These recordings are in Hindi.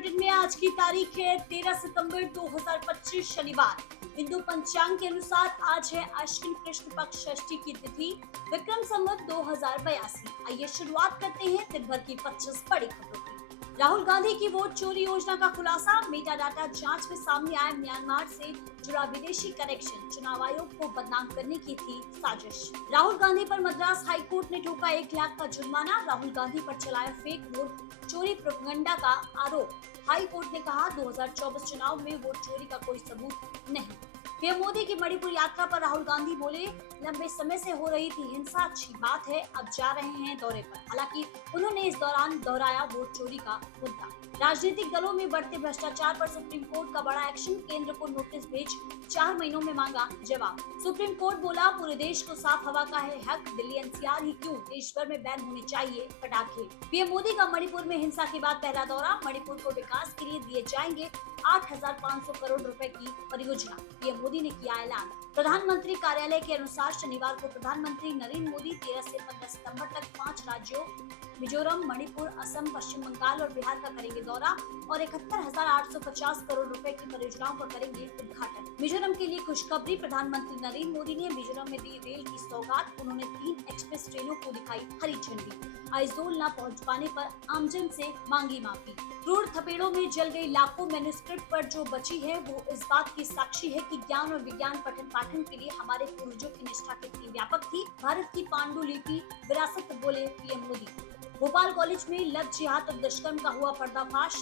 बुलेटिन में आज की तारीख है 13 सितंबर 2025 शनिवार। हिंदू पंचांग के अनुसार आज है अश्विन कृष्ण पक्ष षष्ठी की तिथि, विक्रम संवत 2082। आइए शुरुआत करते हैं दिन भर की 25 बड़ी खबरों की। राहुल गांधी की वोट चोरी योजना का खुलासा, मेटा डाटा जांच में सामने आया म्यांमार से जुड़ा विदेशी कनेक्शन, चुनाव आयोग को बदनाम करने की थी साजिश। राहुल गांधी पर मद्रास हाई कोर्ट ने ठोका 1 लाख का जुर्माना, राहुल गांधी पर चलाया फेक वोट चोरी प्रोपेगेंडा का आरोप। हाई कोर्ट ने कहा 2024 चुनाव में वोट चोरी का कोई सबूत नहीं। पीएम मोदी की मणिपुर यात्रा पर राहुल गांधी बोले, लंबे समय से हो रही थी हिंसा, अच्छी बात है अब जा रहे हैं दौरे पर। हालांकि उन्होंने इस दौरान दोहराया वोट चोरी का मुद्दा। राजनीतिक दलों में बढ़ते भ्रष्टाचार पर सुप्रीम कोर्ट का बड़ा एक्शन, केंद्र को नोटिस भेज 4 महीनों में मांगा जवाब। सुप्रीम कोर्ट बोला, पूरे देश को साफ हवा का है हक, दिल्ली एनसीआर ही क्यों, देश भर में बैन होने चाहिए पटाखे। पीएम मोदी का मणिपुर में हिंसा के बाद पहला दौरा, मणिपुर को विकास के लिए दिए जाएंगे 8,500 करोड़ रुपए की परियोजना, पीएम मोदी ने किया ऐलान। प्रधानमंत्री कार्यालय के अनुसार शनिवार को प्रधानमंत्री नरेंद्र मोदी 13 से 15 सितंबर तक 5 राज्यों मिजोरम, मणिपुर, असम, पश्चिम बंगाल और बिहार का करेंगे दौरा और 71,850 करोड़ रुपए की परियोजनाओं का करेंगे उद्घाटन। मिजोरम के लिए खुशखबरी, प्रधानमंत्री नरेंद्र मोदी ने मिजोरम में दी रेल की सौगात, उन्होंने 3 एक्सप्रेस ट्रेनों को दिखाई हरी झंडी। आइजोल न पहुंच पाने पर आमजन से मांगी माफी। क्रूर थपेड़ों में जल गई लाखों मैन्युस्क्रिप्ट पर जो बची है वो इस बात की साक्षी है कि ज्ञान और विज्ञान पठन पाठन के लिए हमारे पूर्वजों की निष्ठा कितनी व्यापक थी। भारत की पांडुलिपि विरासत, बोले पीएम मोदी। भोपाल कॉलेज में लव जिहाद और दुष्कर्म का हुआ पर्दाफाश,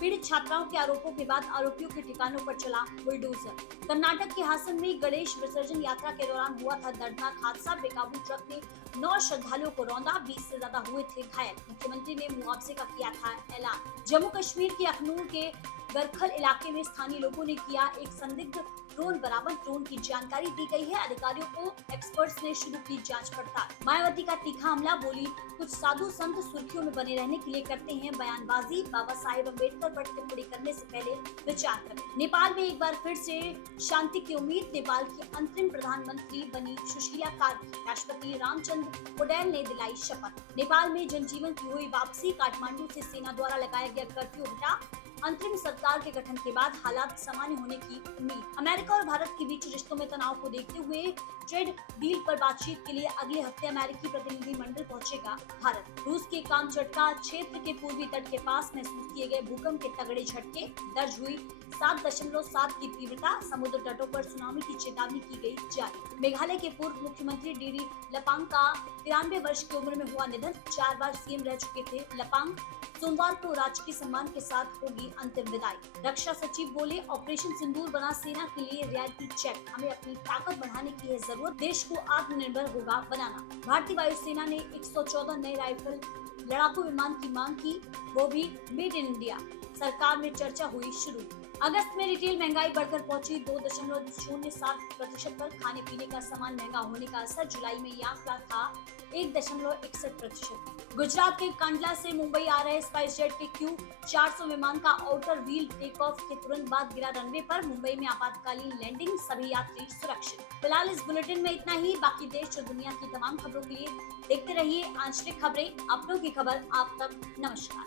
पीड़ित छात्राओं के आरोपों के बाद आरोपियों के ठिकानों पर चला बुलडोजर। कर्नाटक के हासन में गणेश विसर्जन यात्रा के दौरान हुआ था दर्दनाक हादसा, बेकाबू ट्रक ने 9 श्रद्धालुओं को रौंदा, 20 से ज्यादा हुए थे घायल। मुख्यमंत्री ने मुआवजे का किया था ऐलान। जम्मू कश्मीर के अखनूर के गरखल इलाके में स्थानीय लोगों ने किया एक संदिग्ध ड्रोन बरामद, ड्रोन की जानकारी दी गई है, अधिकारियों को एक्सपर्ट्स ने शुरू की जांच पड़ताल। मायावती का तीखा हमला, बोली कुछ साधु संत सुर्खियों में बने रहने के लिए करते हैं बयानबाजी, बाबा साहेब अम्बेडकर पर टिप्पणी करने से पहले विचार करें। नेपाल में एक बार फिर से शांति की उम्मीद, नेपाल की अंतरिम प्रधानमंत्री बनी सुशीला कार्की, राष्ट्रपति रामचंद्र पौडेल ने दिलाई शपथ। नेपाल में जनजीवन की हुई वापसी, काठमांडू से सेना द्वारा लगाया गया कर्फ्यू हटा, अंतरिम सरकार के गठन के बाद हालात सामान्य होने की उम्मीद। अमेरिका और भारत के बीच रिश्तों में तनाव को देखते हुए ट्रेड डील पर बातचीत के लिए अगले हफ्ते अमेरिकी प्रतिनिधि मंडल पहुंचेगा भारत। रूस के कामचटका क्षेत्र के पूर्वी तट के पास महसूस किए गए भूकंप के तगड़े झटके, दर्ज हुई 7.7 की तीव्रता, समुद्र तटों पर सुनामी की चेतावनी की गई जारी। मेघालय के पूर्व मुख्यमंत्री डीडी लपांग का 93 वर्ष की उम्र में हुआ निधन, 4 बार सीएम रह चुके थे लपांग। सोमवार को राजकीय सम्मान के साथ होगी अंतिम विदाई। रक्षा सचिव बोले, ऑपरेशन सिंदूर बना सेना के लिए रियलिटी चेक, हमें अपनी ताकत बढ़ाने की है जरूरत, देश को आत्मनिर्भर होगा बनाना। भारतीय वायुसेना ने 114 नए राइफल लड़ाकू विमान की मांग की, वो भी मेड इन इंडिया। सरकार में चर्चा हुई शुरू। अगस्त में रिटेल महंगाई बढ़कर पहुंची 2.07% पर, खाने पीने का सामान महंगा होने का असर, जुलाई में ये आंकड़ा था 1.61%। गुजरात के कांडला से मुंबई आ रहे स्पाइस जेट के Q400 विमान का आउटर व्हील टेक ऑफ के तुरंत बाद गिरा रनवे पर, मुंबई में आपातकालीन लैंडिंग, सभी यात्री सुरक्षित। फिलहाल इस बुलेटिन में इतना ही, बाकी देश और दुनिया की तमाम खबरों के लिए देखते रहिए आंचलिक खबरें, अपनों की खबर आप तक। नमस्कार।